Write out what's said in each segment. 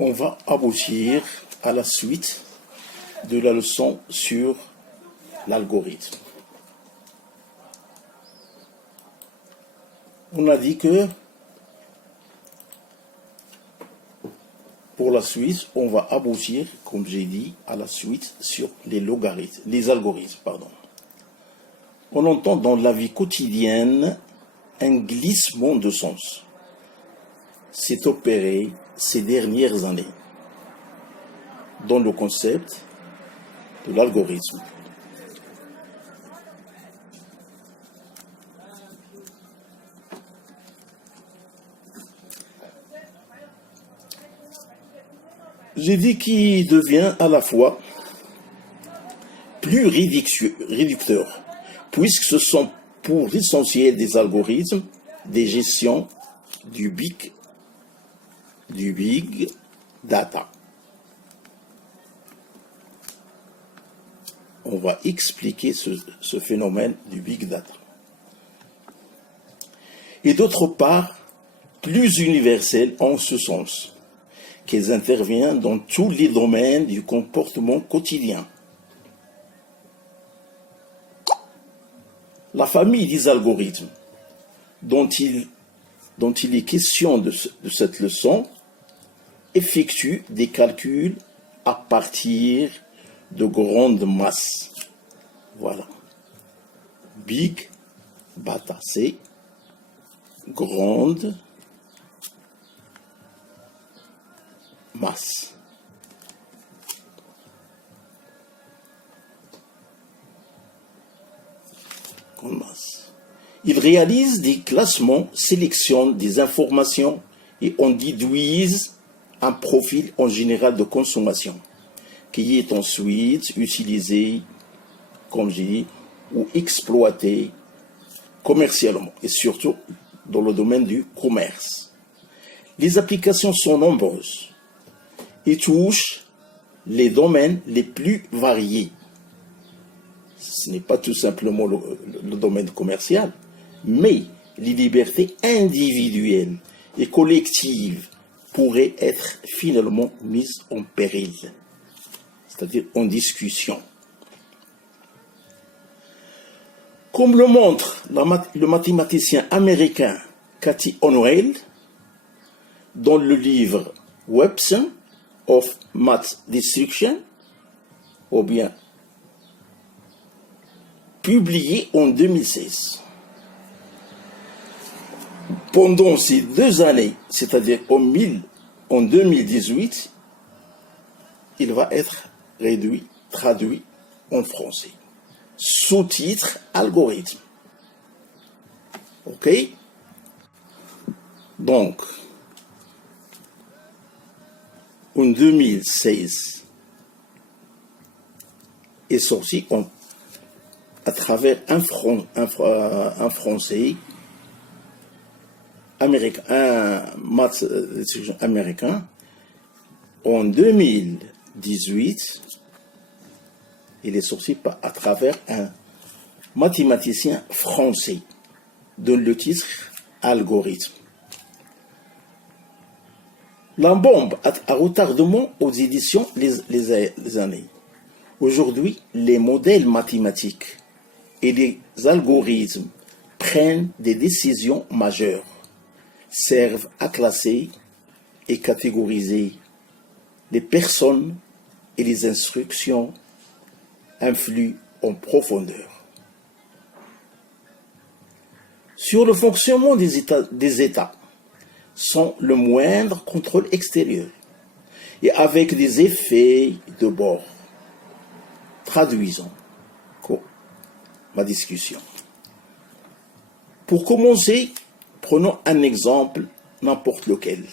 On va aboutir à la suite de la leçon sur l'algorithme. On a dit que pour la suite, on va aboutir, comme j'ai dit, à la suite sur les algorithmes. On entend dans la vie quotidienne un glissement de sens. C'est opéré ces dernières années dans le concept de l'algorithme. J'ai dit qu'il devient à la fois plus réducteur, puisque ce sont pour l'essentiel des algorithmes des gestions du big data. On va expliquer ce phénomène du big data. Et d'autre part, plus universel en ce sens, qu'elles interviennent dans tous les domaines du comportement quotidien. La famille des algorithmes dont il est question de cette leçon effectue des calculs à partir de grandes masses. Voilà. Big data, c'est grande masse. Ils réalisent des classements, sélectionnent des informations et en déduisent un profil en général de consommation qui est ensuite utilisé, comme j'ai dit, ou exploité commercialement et surtout dans le domaine du commerce. Les applications sont nombreuses et touchent les domaines les plus variés. Ce n'est pas tout simplement le domaine commercial, mais les libertés individuelles et collectives pourraient être finalement mises en péril, c'est-à-dire en discussion. Comme le montre le mathématicien américain Cathy O'Neil dans le livre Weapons of Math Destruction, ou bien publié en 2016. Pendant ces 2 années, c'est-à-dire en 2018, il va être traduit en français. Sous-titre algorithme. OK? Donc, en 2016, est sorti à travers un français américain, un maths américain. En 2018, il est sorti à travers un mathématicien français, dont le titre Algorithme. La bombe à retardement aux éditions les années. Aujourd'hui, les modèles mathématiques et les algorithmes prennent des décisions majeures, servent à classer et catégoriser les personnes et les instructions, influent en profondeur sur le fonctionnement des États sans le moindre contrôle extérieur et avec des effets de bord. Traduisons ma discussion. Pour commencer, prenons un exemple, n'importe lequel.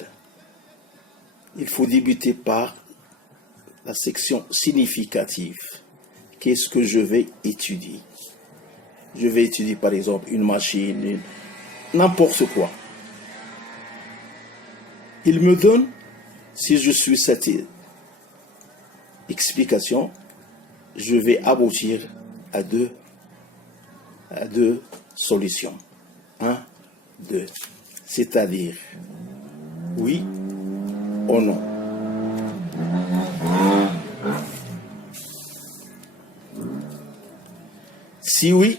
Il faut débuter par la section significative. Qu'est-ce que je vais étudier? Je vais étudier par exemple une machine, n'importe quoi. Il me donne, si je suis cette explication, je vais aboutir à deux solutions. 1, 2. C'est-à-dire oui ou non. Si oui,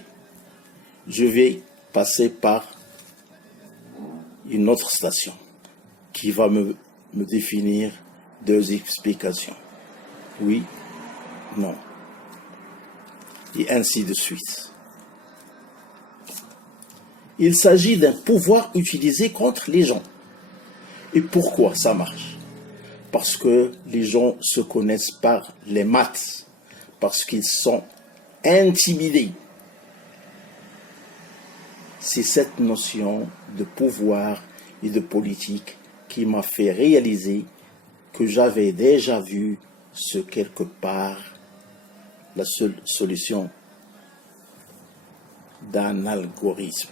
je vais passer par une autre station qui va me définir deux explications. Oui, non. Et ainsi de suite. Il s'agit d'un pouvoir utilisé contre les gens. Et pourquoi ça marche? Parce que les gens se connaissent par les maths, parce qu'ils sont intimidés. C'est cette notion de pouvoir et de politique qui m'a fait réaliser que j'avais déjà vu ce quelque part la seule solution d'un algorithme.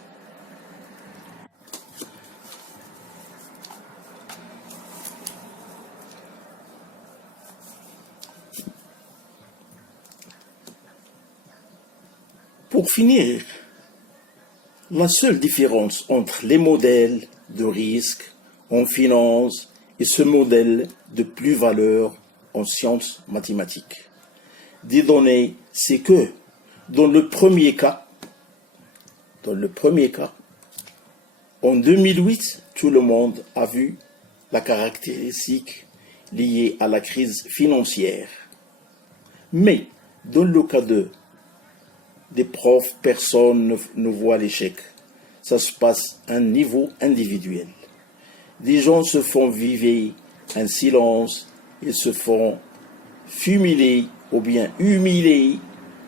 Pour finir, la seule différence entre les modèles de risque en finance et ce modèle de plus-valeur en sciences mathématiques des données, c'est que dans le premier cas, en 2008, tout le monde a vu la caractéristique liée à la crise financière. Mais dans le cas des profs, personne ne voit l'échec. Ça se passe à un niveau individuel. Des gens se font vivre en silence, ils se font fumiler ou bien humilier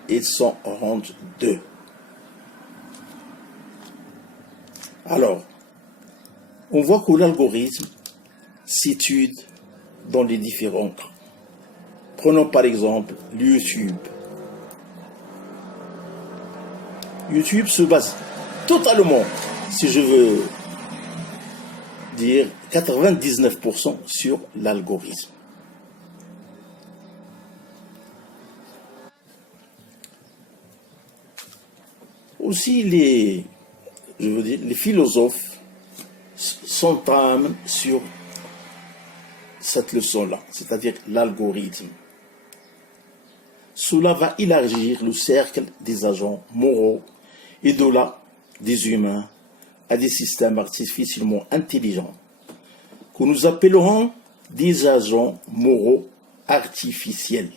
et s'en rendent d'eux. Alors, on voit que l'algorithme s'étudie dans les différents cas. Prenons par exemple YouTube. YouTube se base totalement, si je veux dire 99% sur l'algorithme. Aussi, les philosophes s'entament sur cette leçon-là, c'est-à-dire l'algorithme. Cela va élargir le cercle des agents moraux et de là des humains à des systèmes artificiellement intelligents que nous appellerons des agents moraux artificiels.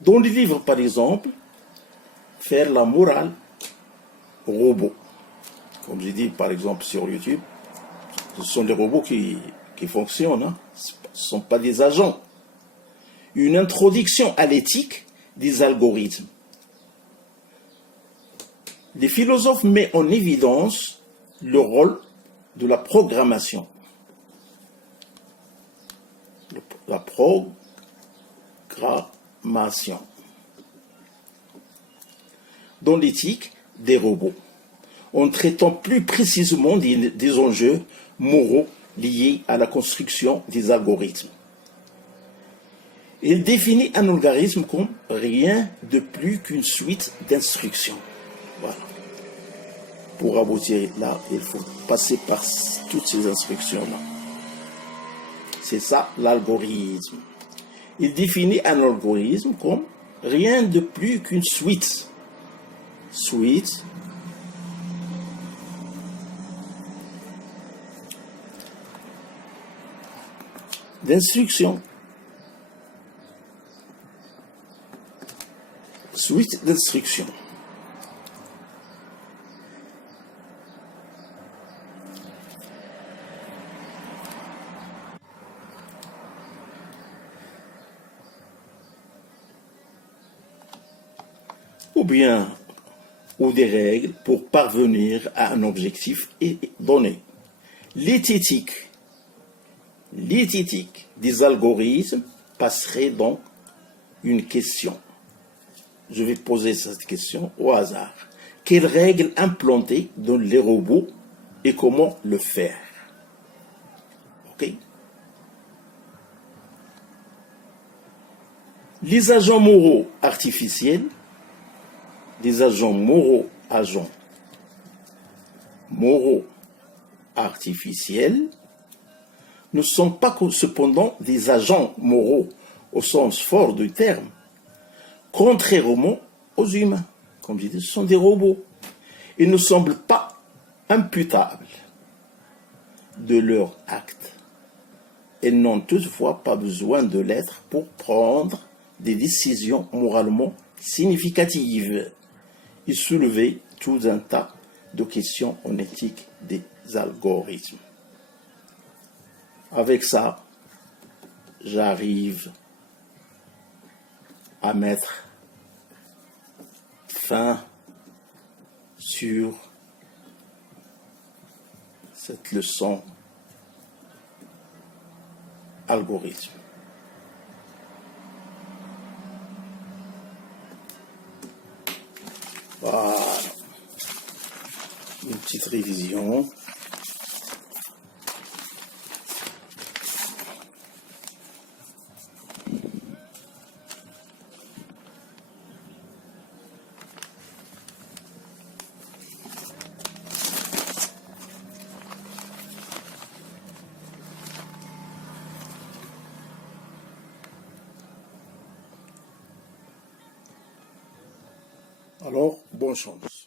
Dans les livres, par exemple, faire la morale aux robots. Comme j'ai dit, par exemple, sur YouTube, ce sont des robots qui fonctionnent, hein. Ce ne sont pas des agents. Une introduction à l'éthique des algorithmes. Les philosophes mettent en évidence le rôle de la programmation. La programmation. Dans l'éthique des robots, en traitant plus précisément des enjeux moraux liés à la construction des algorithmes. Il définit un algorithme comme rien de plus qu'une suite d'instructions. Voilà. Pour aboutir là, il faut passer par toutes ces instructions-là. C'est ça l'algorithme. Il définit un algorithme comme rien de plus qu'une suite d'instructions. Suite d'instructions. Ou des règles pour parvenir à un objectif donné. L'éthique des algorithmes passerait donc une question. Je vais poser cette question au hasard. Quelles règles implanter dans les robots et comment le faire? Ok? Les agents moraux artificiels, ne sont pas cependant des agents moraux au sens fort du terme, contrairement aux humains. Comme je dis, ce sont des robots. Ils ne semblent pas imputables de leurs actes. Ils n'ont toutefois pas besoin de l'être pour prendre des décisions moralement significatives et soulever tout un tas de questions en éthique des algorithmes. Avec ça, j'arrive à mettre fin sur cette leçon algorithme. Voilà. Une petite révision. Alors, bonne chance.